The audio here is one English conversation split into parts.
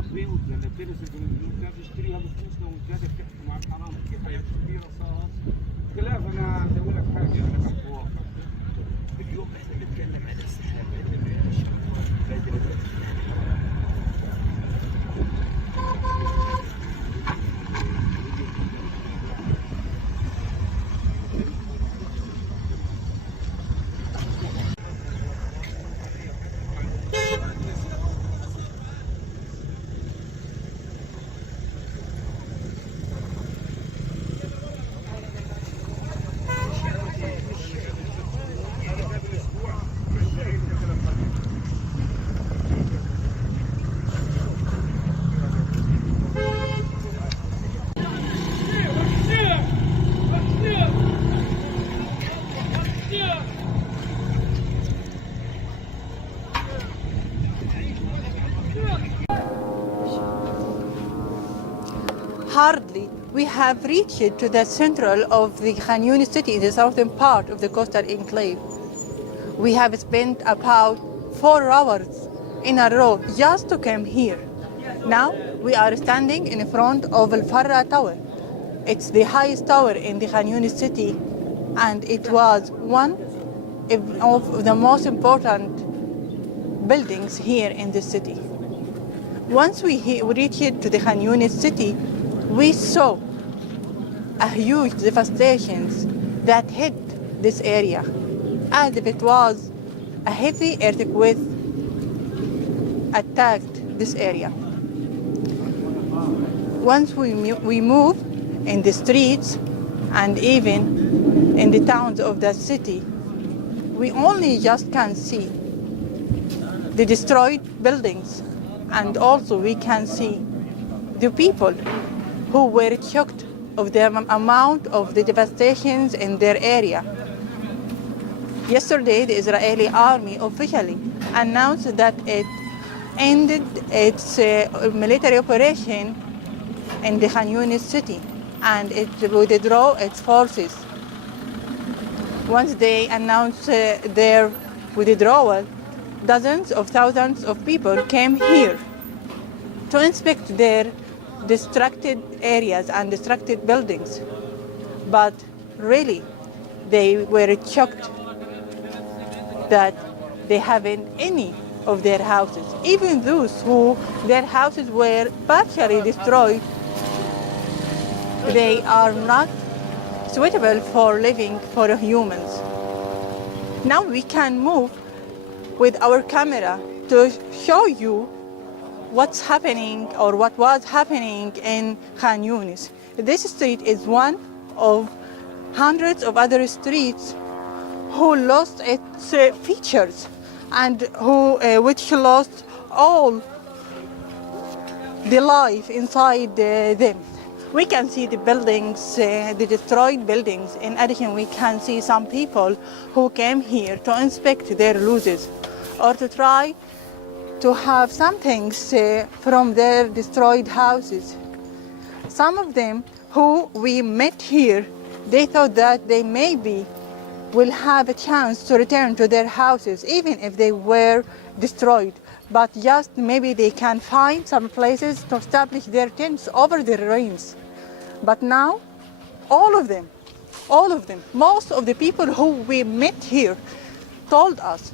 عمارات بيوت لان بتنزل من البيوت تشتريها بفلوسنا وزياده بتحكي مع الحرام في حاجات كبيره صارت. خلاف انا اسوي لك حاجه انا بحكي واقع. اليوم احنا بنتكلم عن السحاب Hardly we have reached to the central of the Khan Younis city, the southern part of the coastal enclave. We have spent about 4 hours in a row just to come here. Now we are standing in front of Al Farra Tower. It's the highest tower in the Khan Younis city, and it was one of the most important buildings here in the city. Once we reached to the Khan Younis city, we saw a huge devastation that hit this area, as if it was a heavy earthquake attacked this area. Once we move in the streets and even in the towns of the city, we only just can see the destroyed buildings, and also we can see the people who were shocked of the amount of the devastations in their area. Yesterday, the Israeli army officially announced that it ended its military operation in the Khan Younis city, and it withdrew its forces. Once they announced their withdrawal, dozens of thousands of people came here to inspect their destructed areas and destructed buildings. But really, they were shocked that they haven't any of their houses. Even those who their houses were partially destroyed, they are not suitable for living for humans. Now we can move with our camera to show you what's happening or what was happening in Khan Younis. This street is one of hundreds of other streets who lost its features and which lost all the life inside them. We can see the buildings, the destroyed buildings. In addition, we can see some people who came here to inspect their losses or to try to have some things from their destroyed houses. Some of them who we met here, they thought that they maybe will have a chance to return to their houses even if they were destroyed, but just maybe they can find some places to establish their tents over the rains. But now, all of them, most of the people who we met here told us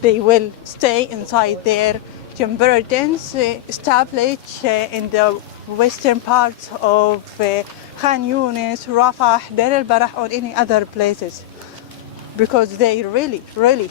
they will stay inside their temporary tents established in the western parts of Khan Younis, Rafah, Deir al-Balah, or any other places, because they really, really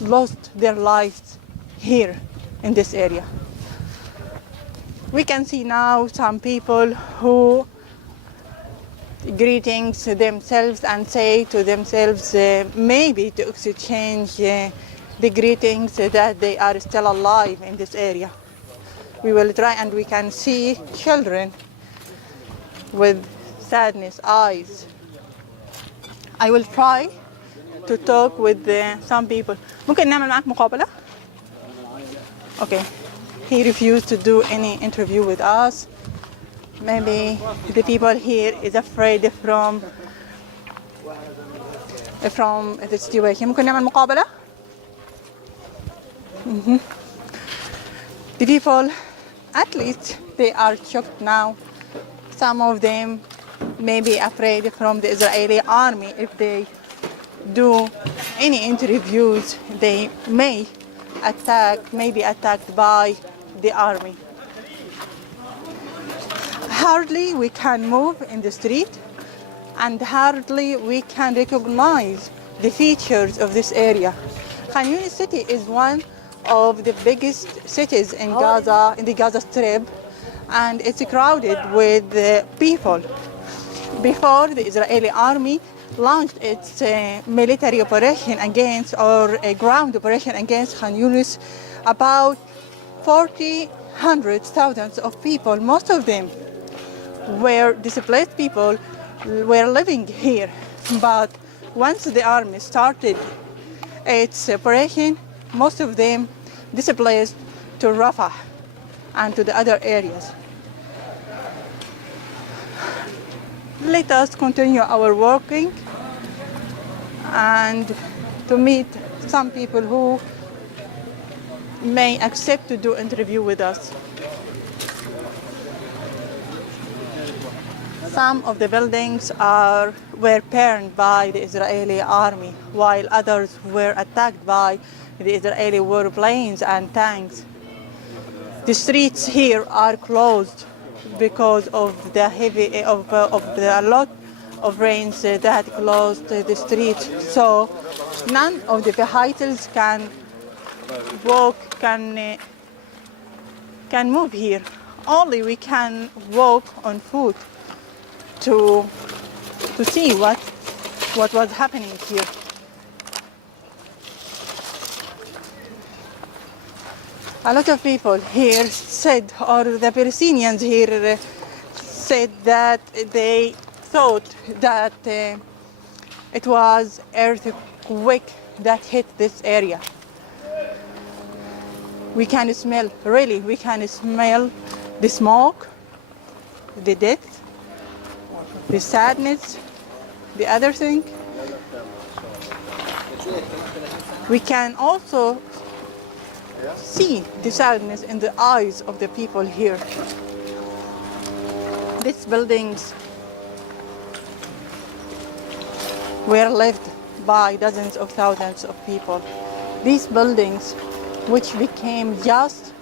lost their lives here in this area. We can see now some people who greetings themselves and say to themselves maybe to exchange the greetings that they are still alive in this area. We will try, and we can see children with sadness eyes. I will try to talk with some people. ممكن نعمل معك مقابلة؟ Okay. He refused to do any interview with us. Maybe the people here is afraid from the situation. ممكن نعمل مقابلة؟ The people, at least they are shocked now. Some of them may be afraid from the Israeli army. If they do any interviews, they may be attacked by the army. Hardly we can move in the street, and hardly we can recognize the features of this area. Khan Younis city is one of the biggest cities in Gaza, in the Gaza Strip, and it's crowded with people. Before the Israeli army launched its military operation against, or a ground operation against Khan Younis, about 40,000 of people, most of them were displaced people, were living here. But once the army started its operation, most of them displaced to Rafah and to the other areas. Let us continue our working and to meet some people who may accept to do interview with us. Some of the buildings were burned by the Israeli army, while others were attacked by the Israeli warplanes and tanks. The streets here are closed because of the a lot of rains that closed the streets. So none of the vehicles can move here. Only we can walk on foot to see what was happening here. A lot of people here said, or the Palestinians here said, that they thought that it was earthquake that hit this area. We can smell the smoke, the death, the sadness, the other thing. We can also see the sadness in the eyes of the people here. These buildings were lived by dozens of thousands of people. These buildings, which became just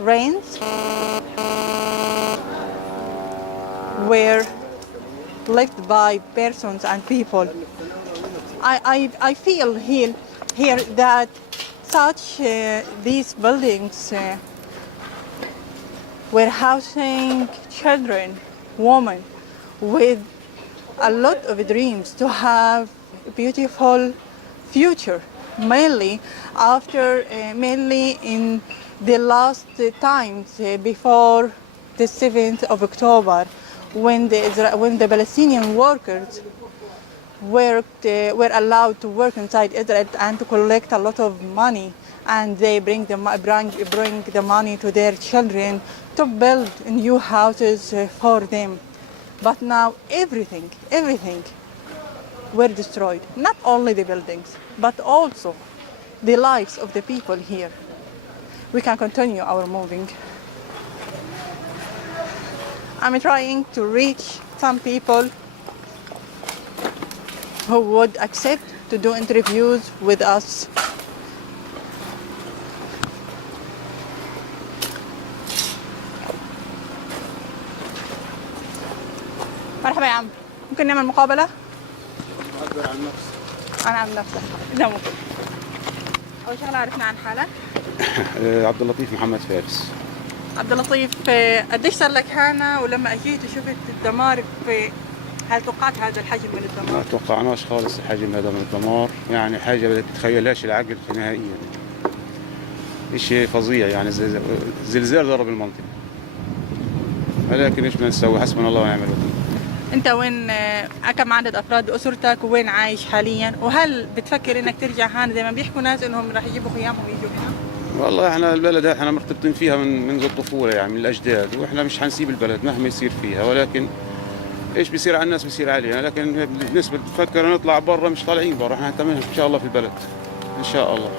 ruins, were lived by persons and people. I feel here that these buildings were housing children, women, with a lot of dreams to have a beautiful future, mainly in the last times before the 7th of October, when the Palestinian workers were allowed to work inside Israel and to collect a lot of money, and they bring the money to their children to build new houses for them. But now everything were destroyed. Not only the buildings, but also the lives of the people here. We can continue our moving. I'm trying to reach some people who would accept to do interviews with us. مرحبا يا عم، ممكن نعمل مقابلة؟ عبر عن نفسك. أنا عن نفسك، إذا ممكن. أول شغلة عرفنا عن حالك. عبد اللطيف محمد فارس. عبد اللطيف، قديش صار لك هنا ولما أجيت وشفت الدمار هل توقعت هذا الحجم من الدمار؟ ما توقعناش خالص الحجم هذا من الدمار، يعني حاجة ما تتخيلهاش العقل نهائيا. شيء فظيع، يعني زلزال ضرب المنطقة. ولكن ايش بدنا نسوي؟ حسبنا الله ونعم الوكيل. انت وين، كم عدد افراد اسرتك وين عايش حاليا؟ وهل بتفكر انك ترجع هون زي ما بيحكوا ناس انهم راح يجيبوا خيامهم ويجوا هنا؟ والله احنا البلد احنا مرتبطين فيها منذ الطفولة، يعني من الاجداد، واحنا مش حنسيب البلد مهما يصير فيها، ولكن ايش بيصير على الناس بيصير علينا، لكن بالنسبة بتفكر نطلع برا، مش طالعين برا، احنا هنتمنى ان شاء الله في البلد. ان شاء الله.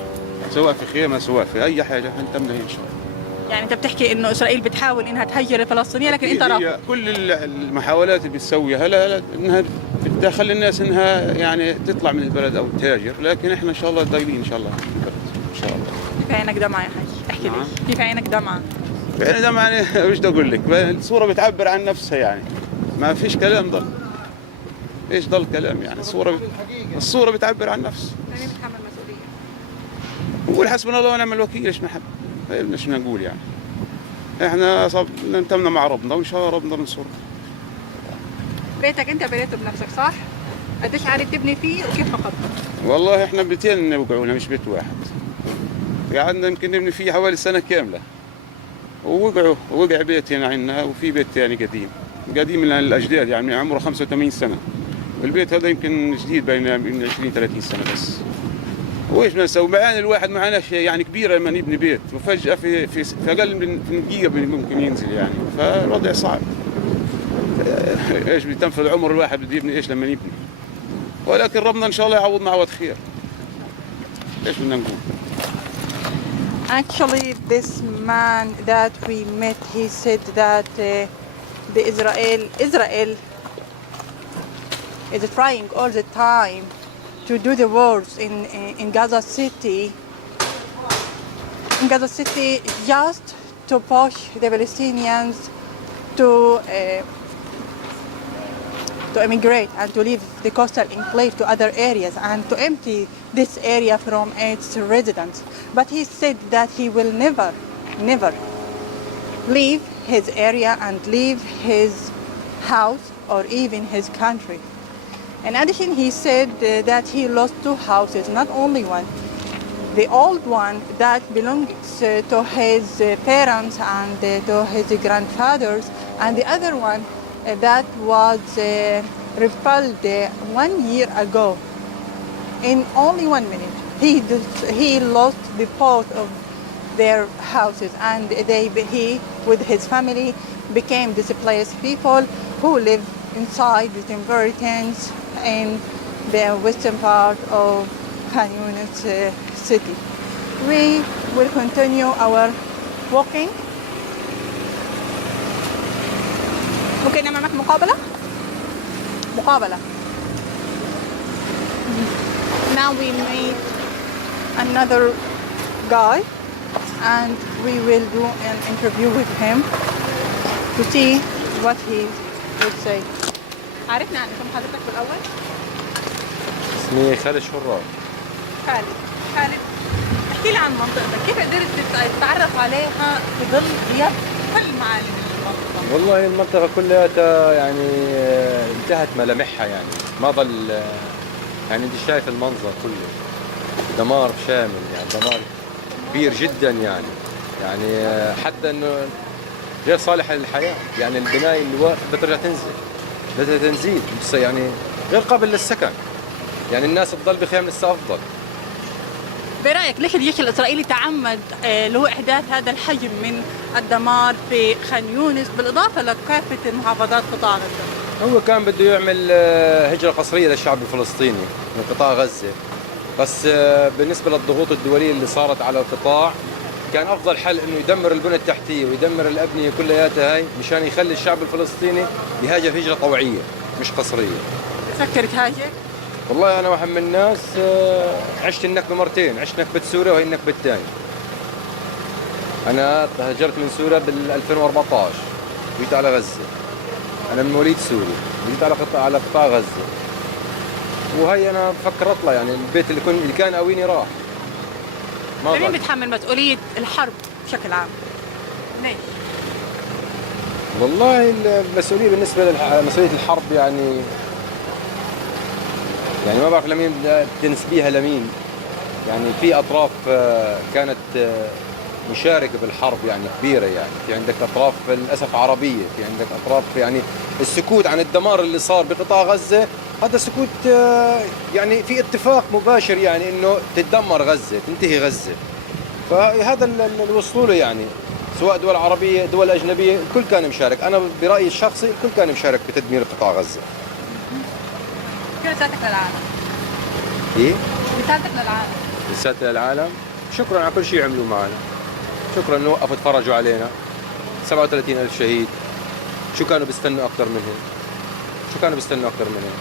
سواء في خيمة سواء في اي حاجة هنتمنى ان شاء الله. يعني انت بتحكي انه اسرائيل بتحاول انها تهجر الفلسطينيين لكن انت رافض. هي كل المحاولات اللي بتسويها لا انها بتدخل الناس انها يعني تطلع من البلد او تهاجر، لكن احنا ان شاء الله دايرين ان شاء الله في البلد ان شاء الله. كيف عينك دمعة يا حاج؟ احكي لي كيف عينك دمعة؟ يعني ده معناه وش بدي اقول لك، الصوره بتعبر عن نفسها يعني، ما فيش كلام ضل. ايش ضل كلام يعني؟ الصوره بتعبر عن نفسها. مين بيتحمل مسؤولية؟ نقول حسبنا الله ونعم الوكيل، ايش نحب؟ ايش بدنا نقول يعني؟ احنا انتمنا مع ربنا وان شاء الله ربنا بنصر. بيتك انت بنيته بنفسك صح؟ قديش عارف تبني فيه وكيف فقدته؟ والله احنا بيتين وقعونا مش بيت واحد. قعدنا يمكن نبني فيه حوالي سنه كامله. وقع بيت هنا عندنا وفي بيت ثاني قديم من الاجداد يعني عمره 85 سنه. والبيت هذا يمكن جديد بين 20 30 سنه بس. وايش بدنا نسوي؟ معانا الواحد معانا شيء يعني كبيره لما نبني بيت وفجاه في اقل من دقيقه ممكن ينزل يعني، فالوضع صعب. ايش بتنفذ عمر الواحد بده يبني ايش لما يبني؟ ولكن ربنا ان شاء الله يعوضنا عوض خير. ايش بدنا نقول؟ Actually, this man that we met, he said that the Israel is trying all the time to do the wars in Gaza City. In Gaza City, just to push the Palestinians to immigrate and to leave the coastal enclave to other areas and to empty this area from its residents. But he said that he will never leave his area and leave his house or even his country. In addition, he said that he lost two houses, not only one. The old one that belongs to his parents and to his grandfathers, and the other one that was repelled 1 year ago. In only 1 minute, he lost the both of their houses, and he, with his family, became displaced people who live inside the temporary tents in the western part of Khan Younis city. We will continue our walking. ممكن نعمل معك مقابلة؟ Now we meet another guy and we will do an interview with him to see what he would say. عرفنا عن اسم حضرتك بالأول؟ اسمي خالد شرار. خالد احكي لي عن منطقتك، كيف قدرت تتعرف عليها في ظل غياب كل معالم المنطقة؟ والله المنطقة كلها يعني انتهت ملامحها يعني، ما ظل يعني انت شايف المنظر كله دمار شامل يعني، دمار كبير جدا يعني حتى انه غير صالحة للحياة يعني، البناية اللي واقفة بترجع تنزيد يعني غير قابل للسكن يعني، الناس تضل بخيام لسه افضل. برأيك ليش الجيش الإسرائيلي تعمد اللي هو إحداث هذا الحجم من الدمار في خان يونس بالإضافة لكافة المحافظات قطاع غزة؟ هو كان بده يعمل هجرة قسرية للشعب الفلسطيني من قطاع غزة، بس بالنسبة للضغوط الدولية اللي صارت على القطاع كان أفضل حل إنه يدمر البنى التحتية ويدمر الأبنية كلياتها هاي مشان يخلي الشعب الفلسطيني يهاجر هجرة طوعية مش قسرية. تفكر تهاجر؟ والله أنا واحد من الناس عشت النكبة مرتين، عشت نكبة سوريا وهي النكبة الثانية. أنا هاجرت من سوريا بال 2014 وجيت على غزة. أنا من مواليد سوريا، جيت على قطاع غزة. وهي أنا بفكر أطلع يعني، البيت اللي كان قاويني راح. مين بيتحمل مسؤولية الحرب بشكل عام؟ ليش؟ والله المسؤولية بالنسبة لمسؤولية الحرب يعني ما بعرف لمين تنسبيها لمين. يعني في أطراف كانت مشاركة بالحرب يعني كبيرة يعني، في عندك أطراف للأسف عربية، في عندك أطراف يعني السكوت عن الدمار اللي صار بقطاع غزة هذا سكوت يعني في اتفاق مباشر يعني إنه تدمر غزة تنتهي غزة، فهذا اللي وصلوا له يعني، سواء دول عربية دول أجنبية الكل كان مشارك. أنا برأيي الشخصي الكل كان مشارك بتدمير قطاع غزة. شو رسالتك للعالم؟ إيه؟ رسالتك للعالم؟ رسالتي للعالم شكرا على كل شيء عملوه معنا، شكرا انه وقفوا اتفرجوا علينا. 37,000 شهيد، شو كانوا بيستنوا اكثر من هيك؟ شو كانوا بيستنوا اكثر من هيك؟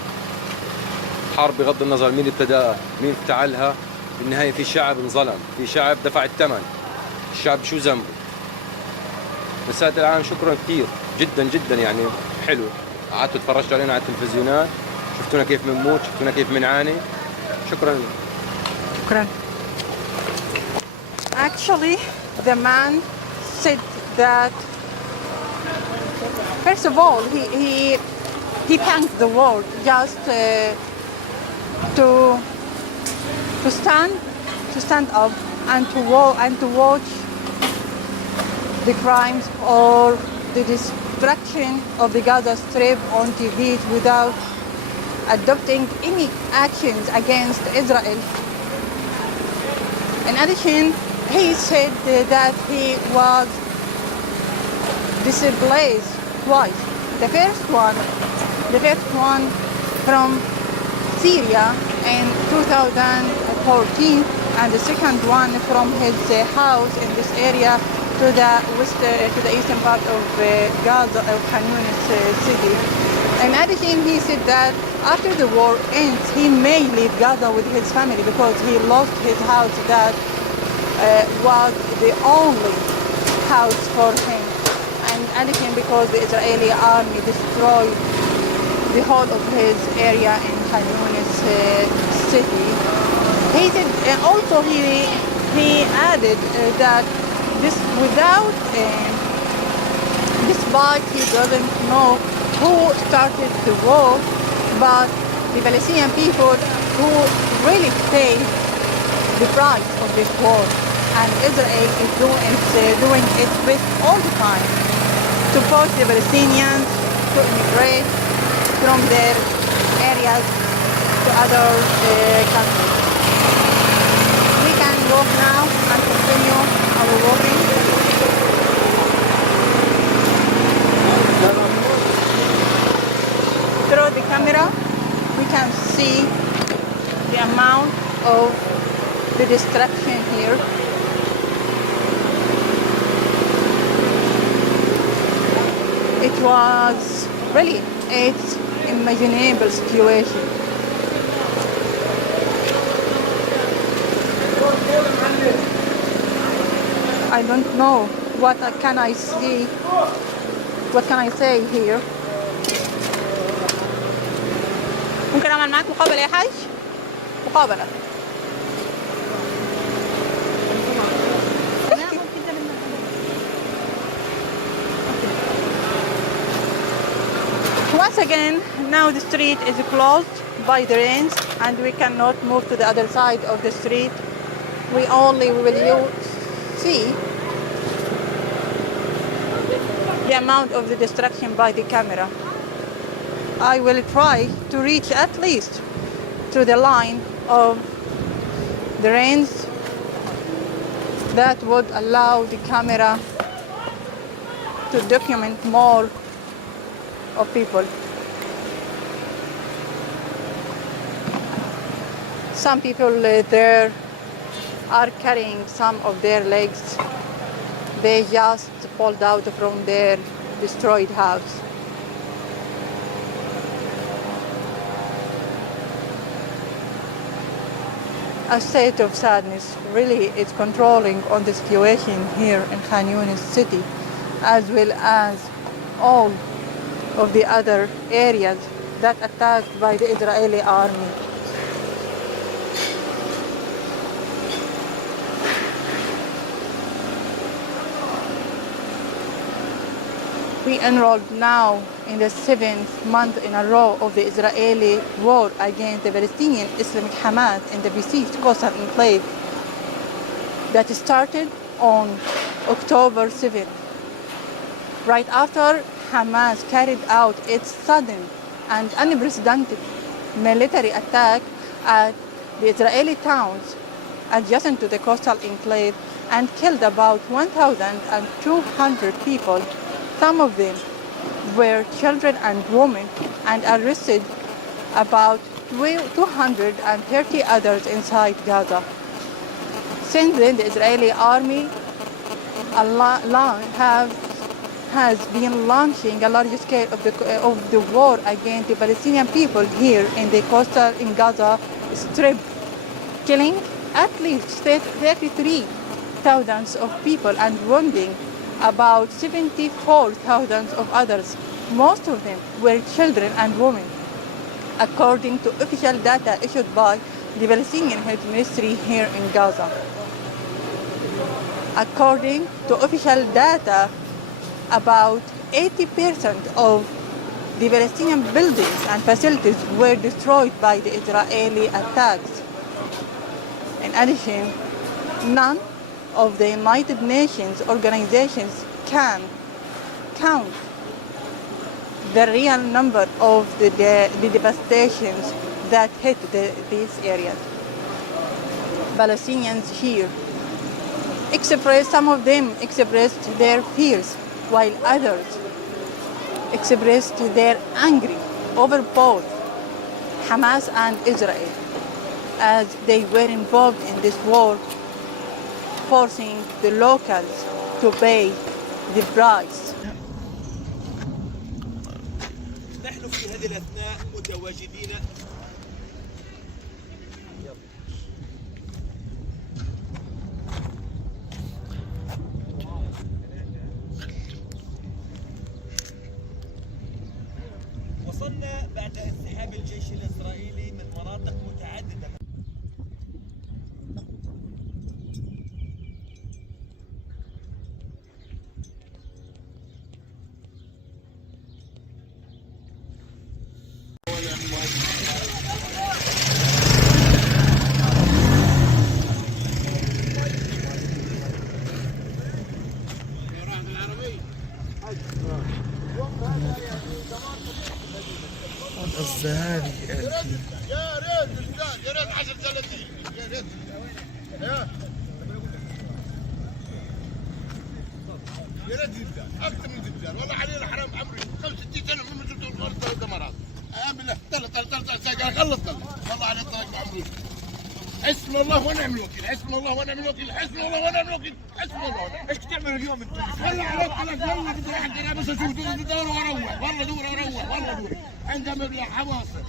حرب بغض النظر مين ابتداها، مين افتعلها، بالنهايه في شعب انظلم، في شعب دفع الثمن. الشعب شو ذنبه؟ رسالة العالم شكرا كثير جدا جدا، يعني حلو. قعدتوا اتفرجتوا علينا على التلفزيونات، شفتونا كيف بنموت، شفتونا كيف بنعاني. شكرا. شكرا. Actually, the man said that first of all he thanked the world just to stand up and to watch the crimes or the destruction of the Gaza Strip on TV without adopting any actions against Israel. In addition, he said that he was displaced twice. The first one from Syria in 2014, and the second one from his house in this area to the eastern part of Gaza, of Khan Younis city. In addition, he said that after the war ends, he may leave Gaza with his family because he lost his house that was the only house for him. And addition, because the Israeli army destroyed the whole of his area in Khan Younis city. He said, also he added that this without, despite he doesn't know who started the war, but the Palestinian people who really paid the price of this war, and Israel is doing its best all the time to force the Palestinians to immigrate from their areas to other countries. We can walk now and continue our walking. Through the camera, we can see the amount of the destruction here. It was really, it's unimaginable situation. I don't know what can I see, what can I say here. ممكن أعمل معاك مقابلة يا حاج؟ مقابلة. Once again, now the street is closed by the rains and we cannot move to the other side of the street. We will see the amount of the destruction by the camera. I will try to reach at least to the line of the rains that would allow the camera to document more of people. Some people there are carrying some of their legs. They just pulled out from their destroyed house. A state of sadness really is controlling on the situation here in Khan Younis city, as well as all of the other areas that attacked by the Israeli army. We enrolled now in the 7th month in a row of the Israeli war against the Palestinian Islamic Hamas in the besieged coastal enclave that started on October 7th. Right after Hamas carried out its sudden and unprecedented military attack at the Israeli towns adjacent to the coastal enclave and killed about 1,200 people. Some of them were children and women, and arrested about 230 others inside Gaza. Since then, the Israeli army has been launching a large scale of the war against the Palestinian people here in Gaza Strip, killing at least 33,000 of people and wounding about 74,000 of others. Most of them were children and women, according to official data issued by the Palestinian Health Ministry here in Gaza. According to official data, about 80% of the Palestinian buildings and facilities were destroyed by the Israeli attacks. In addition, none of the United Nations organizations can count the real number of the devastations that hit these areas. Palestinians here some of them expressed their fears, while others expressed their anger over both Hamas and Israel, as they were involved in this war, forcing the locals to pay the price. نحن في هذه الأثناء متواجدين وصلنا بعد انسحاب الجيش الإسرائيلي من مناطق متعددة. الزهاري يا ريت استاذ، يا ريت 10 30 يا ريت يا ريت زلزال اكثر من زلزال، والله علينا حرام عمري 65 سنه من شفت الارض دمرات. ايام بالله طلع ساقع خلص والله على الطريق عمري. حسبنا الله ونعم الوكيل، حسبنا الله ونعم الوكيل، حسبنا الله ونعم الوكيل، حسبنا الله ونعم. ايش تعمل اليوم انت؟ والله عليك والله بدي اروح بس اشوف دور واروح، والله دور واروح، والله دور عندها مبلغ حواصل.